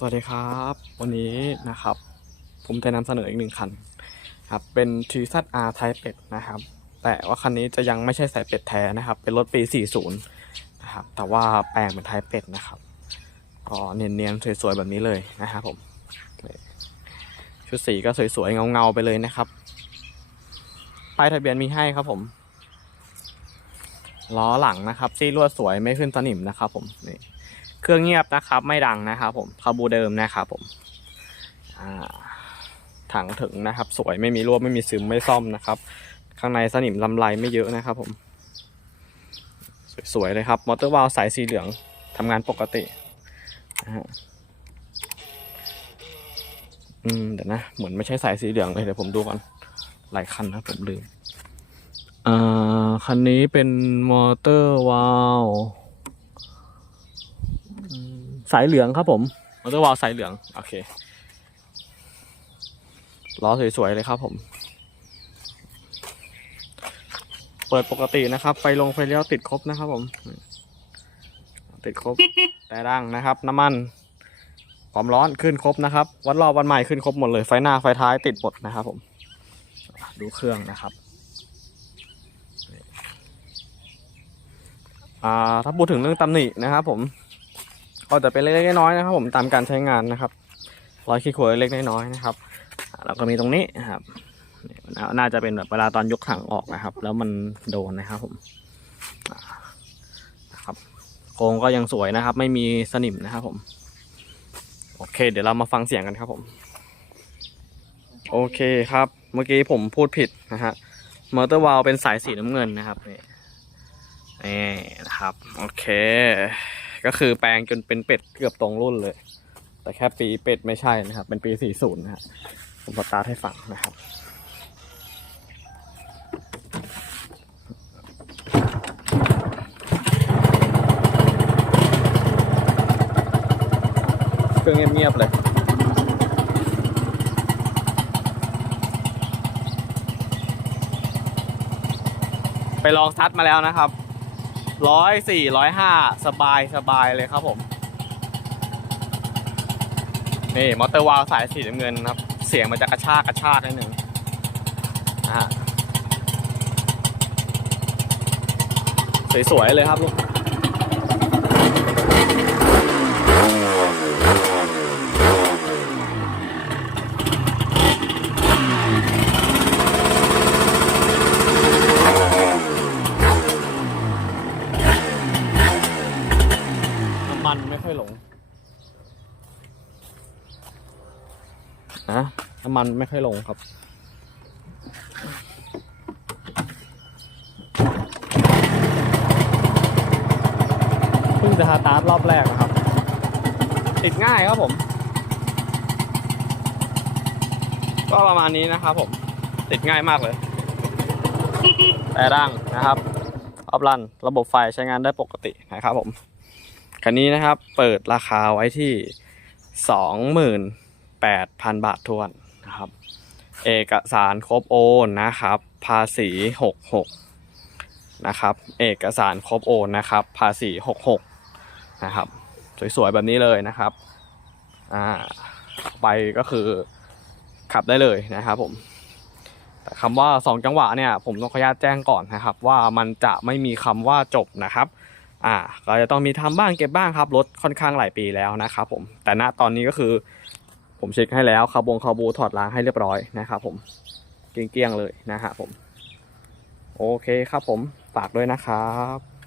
สวัสดีครับ วันนี้นะครับ ผมจะนำเสนออีกหนึ่งคันครับเป็น t ีซั R ไทเป็ดนะครับ แต่ว่าคันนี้จะยังไม่ใช่สายเป็ดแท้นะครับ เป็นรถปี 40 นะครับ แต่ว่าแปลงเป็นไทยเป็ดนะครับก็เนียนๆสวยๆแบบนี้เลยนะครับผมชุดสีก็สวยๆเงาๆไปเลยนะครับป้ายทะเบียนมีให้ครับผมล้อหลังนะครับซี่ลวดสวยไม่ขึ้นสนิมนะครับผมนี่ เครื่องเงียบนะครับ ไม่ดังนะครับผมคาบูเดิมนะครับผมถังถึงนะครับ สวยไม่มีรั่วไม่มีซึมไม่ซ่อมนะครับ ข้างในสนิมลำไรไม่เยอะนะครับผม สวยๆเลยครับมอเตอร์วาลสายสีเหลืองทำงานปกตินะฮะอืมเดี๋ยวนะ เหมือนไม่ใช่สายสีเหลืองเลยเดี๋ยวผมดูก่อนหลายคันนะผมลืม อ่า คันนี้เป็นมอเตอร์วาล สายเหลืองครับผมมอเตอร์วาลสายเหลือง โอเคล้อสวยๆเลยครับผม เปิดปกตินะครับ ไฟลงไฟเลี้ยวติดครบนะครับผม ติดครบ แต่ดังนะครับ น้ำมันความร้อนขึ้นครบนะครับ วัดรอบวันใหม่ขึ้นครบหมดเลย ไฟหน้าไฟท้ายติดหมดนะครับผม ดูเครื่องนะครับอ่าถ้าพูดถึงเรื่องตำหนินะครับผม ก็จะเป็นเล็กๆน้อยๆนะครับ ผมตามการใช้งานนะครับรอยขี้ขวยเล็กๆน้อยๆนะครับอ่าแล้วก็มีตรงนี้นะครับน่าจะเป็นแบบเวลาตอนยกถังออกนะครับ แล้วมันโดนนะครับผมนะครับโครงก็ยังสวยนะครับ ไม่มีสนิมนะครับผม โอเค เดี๋ยวเรามาฟังเสียงกันครับผม โอเคครับ เมื่อกี้ผมพูดผิดนะฮะมอเตอร์วาลเป็นสายสีน้ำเงินนะครับนี่นี่นะครับ โอเค ก็คือแปลงจนเป็นเป็ดเกือบตรงรุ่นเลย แต่แค่ปีเป็ดไม่ใช่นะครับ เป็นปี 40 นะฮะผมสตาร์ทให้ฟังนะครับเครื่องเงียบๆเลยไปลองทัดมาแล้วนะครับ ร้อยสี่ร้อยห้าสบายสบายเลยครับผม นี่มอเตอร์วาลสายสีน้ำเงินครับ เสียงมันจะกระชากกระชากนิดหนึ่งนะฮะสวยๆเลยครับลูกน้ำมันไม่ค่อยหลง นะน้ำมันไม่ค่อยลงครับ เพิ่งจะสตาร์ทรอบแรกนะครับ ติดง่ายครับผม ก็ประมาณนี้นะครับผม ติดง่ายมากเลยแต่ร่างนะครับออฟรัน ระบบไฟใช้งานได้ปกตินะครับผม คันนี้นะครับเปิดราคาไว้ที่สองหมื่น 8,000 บาททวนนะครับ เอกสารครบโอนนะครับ ภาษี 66 นะครับ เอกสารครบโอนนะครับ ภาษี 66 นะครับ สวยๆแบบนี้เลยนะครับ อ่า ไปก็คือขับได้เลยนะครับผมแต่คำว่า 2 จังหวะเนี่ยผมต้องขออนุญาตแจ้งก่อนนะครับ ว่ามันจะไม่มีคำว่าจบนะครับอ่าก็จะต้องมีทำบ้างเก็บบ้างครับรถค่อนข้างหลายปีแล้วนะครับผมแต่ณตอนนี้ก็คือ ผมเช็คให้แล้วคาร์บงคาร์บูถอดล้างให้เรียบร้อยนะครับผมเกลี้ยงๆเลยนะฮะผม โอเคครับผมฝากด้วยนะครับ